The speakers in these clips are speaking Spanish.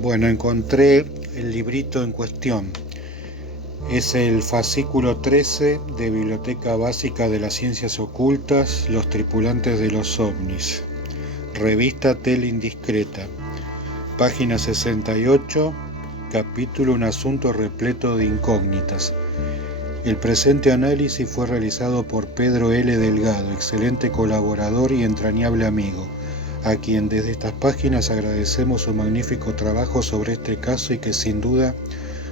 Bueno, encontré el librito en cuestión. Es el fascículo 13 de Biblioteca Básica de las Ciencias Ocultas, Los Tripulantes de los OVNIs. Revista Tela Indiscreta. Página 68, capítulo Un asunto repleto de incógnitas. El presente análisis fue realizado por Pedro L. Delgado, excelente colaborador y entrañable amigo, a quien desde estas páginas agradecemos su magnífico trabajo sobre este caso y que sin duda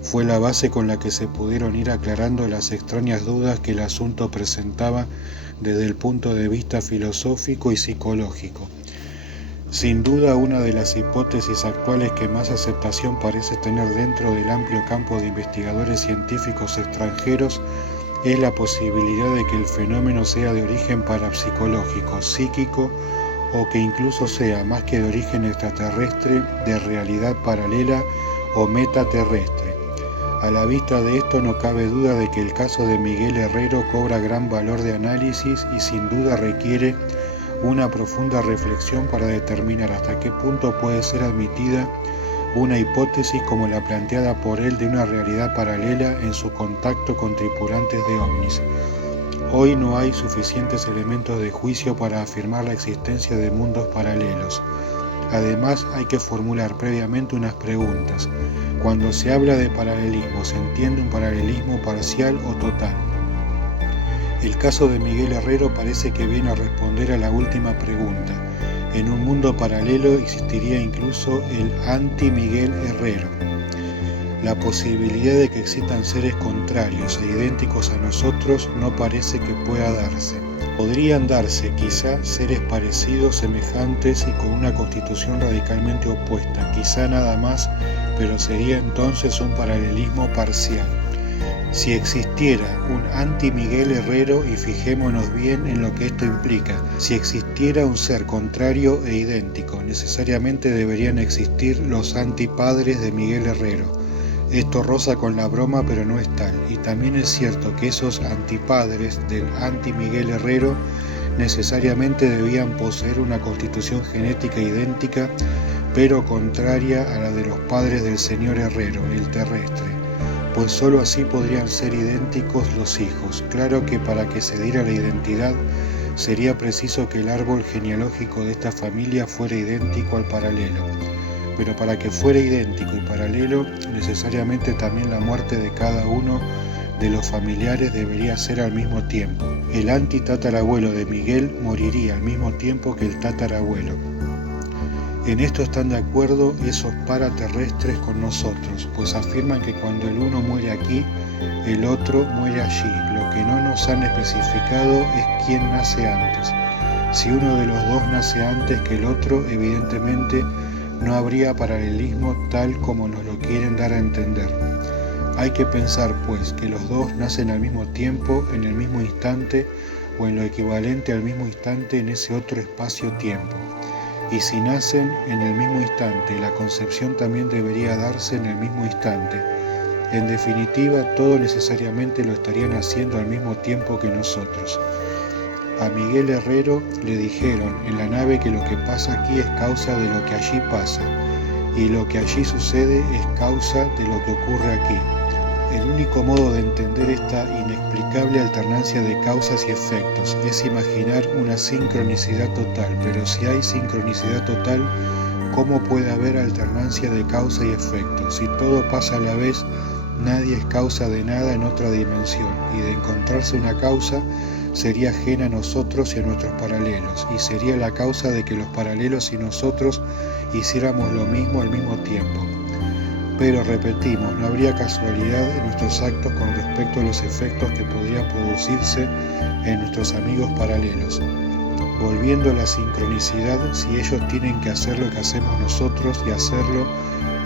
fue la base con la que se pudieron ir aclarando las extrañas dudas que el asunto presentaba desde el punto de vista filosófico y psicológico. Sin duda, una de las hipótesis actuales que más aceptación parece tener dentro del amplio campo de investigadores científicos extranjeros es la posibilidad de que el fenómeno sea de origen parapsicológico, psíquico, o que incluso sea, más que de origen extraterrestre, de realidad paralela o metaterrestre. A la vista de esto no cabe duda de que el caso de Miguel Herrero cobra gran valor de análisis y sin duda requiere una profunda reflexión para determinar hasta qué punto puede ser admitida una hipótesis como la planteada por él de una realidad paralela en su contacto con tripulantes de ovnis. Hoy no hay suficientes elementos de juicio para afirmar la existencia de mundos paralelos. Además, hay que formular previamente unas preguntas. Cuando se habla de paralelismo, ¿se entiende un paralelismo parcial o total? El caso de Miguel Herrero parece que viene a responder a la última pregunta. En un mundo paralelo existiría incluso el anti-Miguel Herrero. La posibilidad de que existan seres contrarios e idénticos a nosotros no parece que pueda darse. Podrían darse, quizá, seres parecidos, semejantes y con una constitución radicalmente opuesta, quizá nada más, pero sería entonces un paralelismo parcial. Si existiera un anti-Miguel Herrero, y fijémonos bien en lo que esto implica, si existiera un ser contrario e idéntico, necesariamente deberían existir los antipadres de Miguel Herrero. Esto roza con la broma, pero no es tal, y también es cierto que esos antipadres del anti-Miguel Herrero necesariamente debían poseer una constitución genética idéntica, pero contraria a la de los padres del señor Herrero, el terrestre, pues sólo así podrían ser idénticos los hijos. Claro que para que se diera la identidad sería preciso que el árbol genealógico de esta familia fuera idéntico al paralelo. Pero para que fuera idéntico y paralelo, necesariamente también la muerte de cada uno de los familiares debería ser al mismo tiempo. El antitatarabuelo de Miguel moriría al mismo tiempo que el tatarabuelo. En esto están de acuerdo esos paraterrestres con nosotros, pues afirman que cuando el uno muere aquí, el otro muere allí. Lo que no nos han especificado es quién nace antes. Si uno de los dos nace antes que el otro, evidentemente no habría paralelismo tal como nos lo quieren dar a entender. Hay que pensar, pues, que los dos nacen al mismo tiempo, en el mismo instante, o en lo equivalente al mismo instante en ese otro espacio-tiempo. Y si nacen en el mismo instante, la concepción también debería darse en el mismo instante. En definitiva, todo necesariamente lo estarían haciendo al mismo tiempo que nosotros. A Miguel Herrero le dijeron en la nave que lo que pasa aquí es causa de lo que allí pasa, y lo que allí sucede es causa de lo que ocurre aquí. El único modo de entender esta inexplicable alternancia de causas y efectos es imaginar una sincronicidad total, pero si hay sincronicidad total, ¿cómo puede haber alternancia de causa y efecto? Si todo pasa a la vez, nadie es causa de nada en otra dimensión, y de encontrarse una causa, sería ajena a nosotros y a nuestros paralelos, y sería la causa de que los paralelos y nosotros hiciéramos lo mismo al mismo tiempo. Pero repetimos, no habría casualidad en nuestros actos con respecto a los efectos que podrían producirse en nuestros amigos paralelos. Volviendo a la sincronicidad, si ellos tienen que hacer lo que hacemos nosotros y hacerlo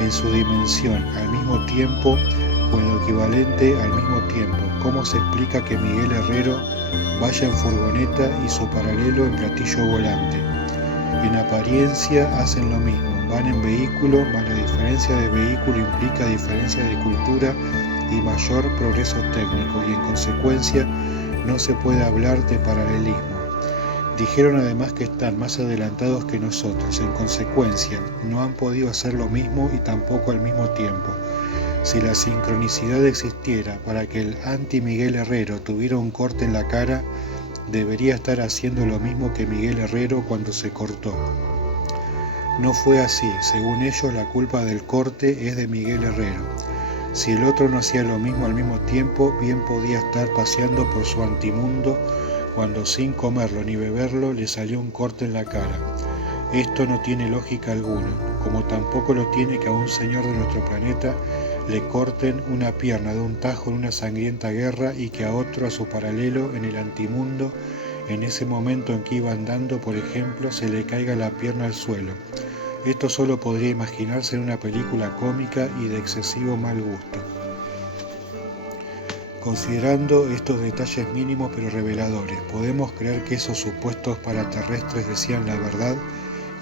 en su dimensión al mismo tiempo o en lo equivalente al mismo tiempo, ¿cómo se explica que Miguel Herrero vaya en furgoneta y su paralelo en platillo volante? En apariencia hacen lo mismo, van en vehículo, mas la diferencia de vehículo implica diferencia de cultura y mayor progreso técnico, y en consecuencia no se puede hablar de paralelismo. Dijeron además que están más adelantados que nosotros. En consecuencia, no han podido hacer lo mismo y tampoco al mismo tiempo. Si la sincronicidad existiera para que el anti-Miguel Herrero tuviera un corte en la cara, debería estar haciendo lo mismo que Miguel Herrero cuando se cortó. No fue así. Según ellos, la culpa del corte es de Miguel Herrero. Si el otro no hacía lo mismo al mismo tiempo, bien podía estar paseando por su antimundo cuando sin comerlo ni beberlo le salió un corte en la cara. Esto no tiene lógica alguna, como tampoco lo tiene que a un señor de nuestro planeta le corten una pierna de un tajo en una sangrienta guerra y que a otro, a su paralelo en el antimundo, en ese momento en que iba andando, por ejemplo, se le caiga la pierna al suelo. Esto solo podría imaginarse en una película cómica y de excesivo mal gusto. Considerando estos detalles mínimos pero reveladores, ¿podemos creer que esos supuestos paraterrestres decían la verdad?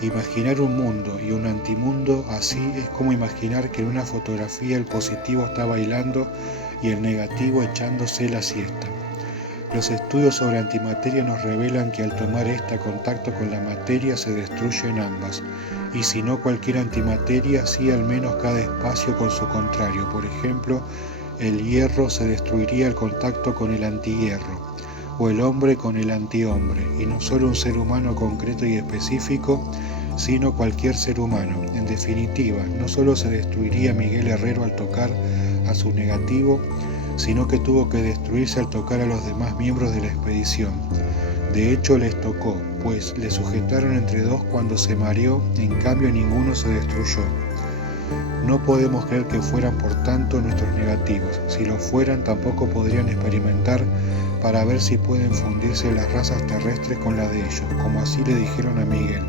Imaginar un mundo y un antimundo así es como imaginar que en una fotografía el positivo está bailando y el negativo echándose la siesta. Los estudios sobre antimateria nos revelan que al tomar esta contacto con la materia se destruyen ambas, y si no cualquier antimateria, sí al menos cada espacio con su contrario. Por ejemplo, el hierro se destruiría al contacto con el antihierro, o el hombre con el antihombre, y no solo un ser humano concreto y específico, sino cualquier ser humano. En definitiva, no solo se destruiría Miguel Herrero al tocar a su negativo, sino que tuvo que destruirse al tocar a los demás miembros de la expedición. De hecho, les tocó, pues le sujetaron entre dos cuando se mareó, en cambio ninguno se destruyó. No podemos creer que fueran por tanto nuestros negativos. Si lo fueran, tampoco podrían experimentar para ver si pueden fundirse las razas terrestres con la de ellos, como así le dijeron a Miguel,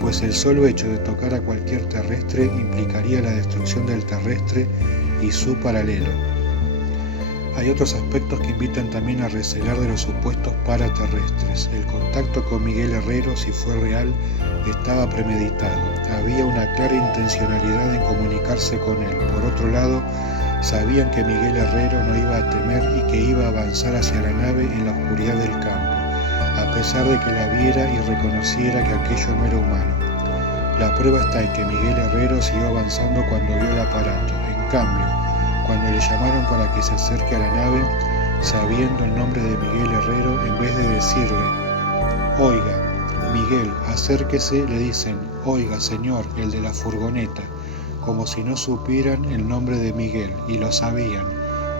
pues el solo hecho de tocar a cualquier terrestre implicaría la destrucción del terrestre y su paralelo. Hay otros aspectos que invitan también a recelar de los supuestos paraterrestres. El contacto con Miguel Herrero, si fue real, estaba premeditado. Había una clara intencionalidad en comunicarse con él. Por otro lado, sabían que Miguel Herrero no iba a temer y que iba a avanzar hacia la nave en la oscuridad del campo, a pesar de que la viera y reconociera que aquello no era humano. La prueba está en que Miguel Herrero siguió avanzando cuando vio el aparato. En cambio, cuando le llamaron para que se acerque a la nave, sabiendo el nombre de Miguel Herrero, en vez de decirle, «Oiga, Miguel, acérquese», le dicen, «Oiga, señor, el de la furgoneta», como si no supieran el nombre de Miguel, y lo sabían,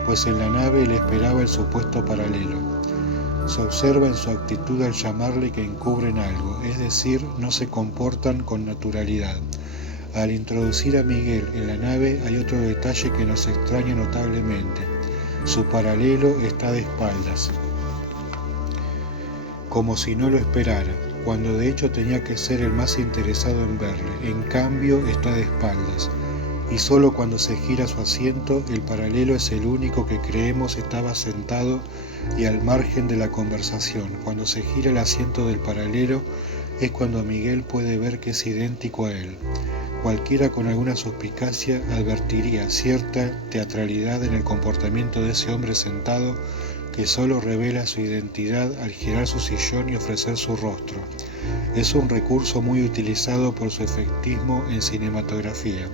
pues en la nave le esperaba el supuesto paralelo. Se observa en su actitud al llamarle que encubren algo, es decir, no se comportan con naturalidad. Al introducir a Miguel en la nave hay otro detalle que nos extraña notablemente. Su paralelo está de espaldas, como si no lo esperara, cuando de hecho tenía que ser el más interesado en verle. En cambio está de espaldas, y solo cuando se gira su asiento, el paralelo es el único que creemos estaba sentado y al margen de la conversación. Cuando se gira el asiento del paralelo es cuando Miguel puede ver que es idéntico a él. Cualquiera con alguna suspicacia advertiría cierta teatralidad en el comportamiento de ese hombre sentado que solo revela su identidad al girar su sillón y ofrecer su rostro. Es un recurso muy utilizado por su efectismo en cinematografía.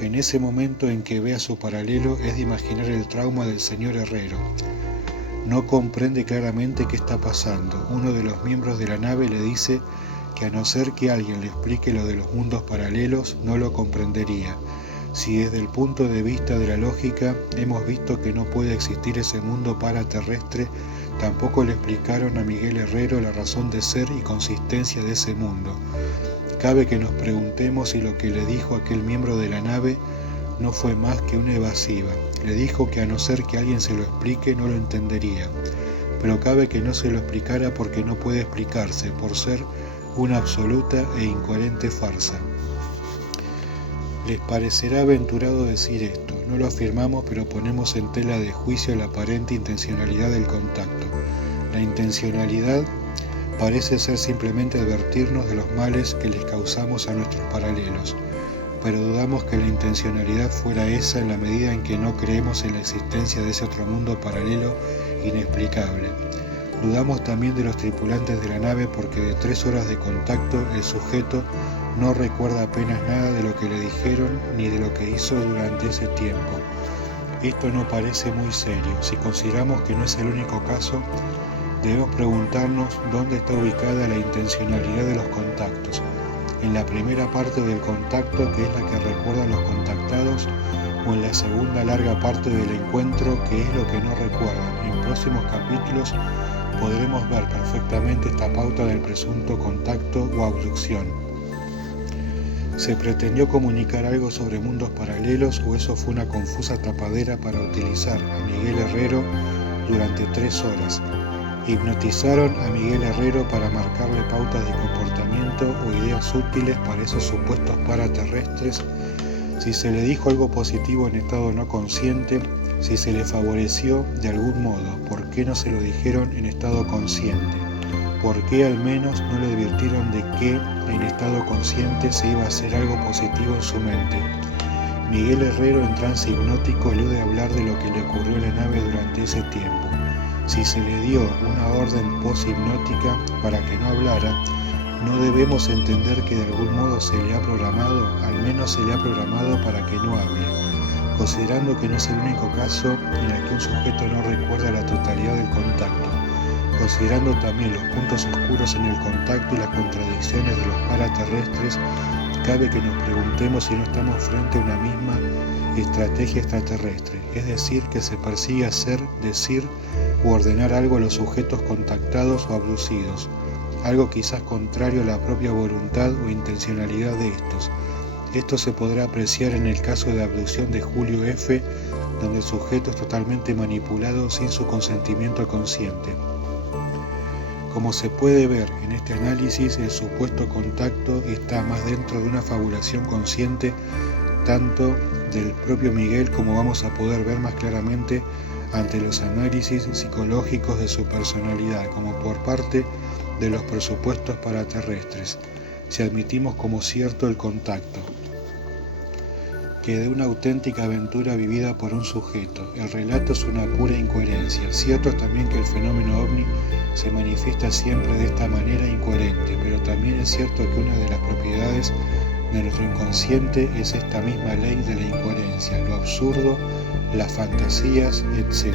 En ese momento en que ve a su paralelo es de imaginar el trauma del señor Herrero. No comprende claramente qué está pasando. Uno de los miembros de la nave le dice que a no ser que alguien le explique lo de los mundos paralelos, no lo comprendería. Si desde el punto de vista de la lógica hemos visto que no puede existir ese mundo paraterrestre, tampoco le explicaron a Miguel Herrero la razón de ser y consistencia de ese mundo. Cabe que nos preguntemos si lo que le dijo aquel miembro de la nave no fue más que una evasiva. Le dijo que a no ser que alguien se lo explique no lo entendería, pero cabe que no se lo explicara porque no puede explicarse, por ser una absoluta e incoherente farsa. Les parecerá aventurado decir esto, no lo afirmamos, pero ponemos en tela de juicio la aparente intencionalidad del contacto. La intencionalidad parece ser simplemente advertirnos de los males que les causamos a nuestros paralelos, pero dudamos que la intencionalidad fuera esa en la medida en que no creemos en la existencia de ese otro mundo paralelo inexplicable. Dudamos también de los tripulantes de la nave porque de 3 horas de contacto el sujeto no recuerda apenas nada de lo que le dijeron ni de lo que hizo durante ese tiempo. Esto no parece muy serio. Si consideramos que no es el único caso, debemos preguntarnos dónde está ubicada la intencionalidad de los contactos. En la primera parte del contacto, que es la que recuerdan los contactados, o en la segunda larga parte del encuentro, que es lo que no recuerdan. En próximos capítulos podremos ver perfectamente esta pauta del presunto contacto o abducción. ¿Se pretendió comunicar algo sobre mundos paralelos o eso fue una confusa tapadera para utilizar a Miguel Herrero durante 3 horas? Hipnotizaron a Miguel Herrero para marcarle pautas de comportamiento o ideas útiles para esos supuestos paraterrestres. Si se le dijo algo positivo en estado no consciente, si se le favoreció de algún modo, ¿por qué no se lo dijeron en estado consciente? ¿Por qué al menos no le advirtieron de que en estado consciente se iba a hacer algo positivo en su mente? Miguel Herrero en trance hipnótico elude hablar de lo que le ocurrió a la nave durante ese tiempo. Si se le dio una orden poshipnótica para que no hablara, no debemos entender que de algún modo se le ha programado, al menos se le ha programado para que no hable, considerando que no es el único caso en el que un sujeto no recuerda la totalidad del contacto, considerando también los puntos oscuros en el contacto y las contradicciones de los paraterrestres, cabe que nos preguntemos si no estamos frente a una misma estrategia extraterrestre, es decir, que se persigue hacer, decir u ordenar algo a los sujetos contactados o abducidos, algo quizás contrario a la propia voluntad o intencionalidad de estos. Esto se podrá apreciar en el caso de abducción de Julio F., donde el sujeto es totalmente manipulado sin su consentimiento consciente. Como se puede ver en este análisis, el supuesto contacto está más dentro de una fabulación consciente, tanto del propio Miguel como vamos a poder ver más claramente ante los análisis psicológicos de su personalidad, como por parte de los presupuestos paraterrestres, si admitimos como cierto el contacto, que de una auténtica aventura vivida por un sujeto. El relato es una pura incoherencia. Cierto es también que el fenómeno ovni se manifiesta siempre de esta manera incoherente, pero también es cierto que una de las propiedades de nuestro inconsciente es esta misma ley de la incoherencia, lo absurdo, las fantasías, etc.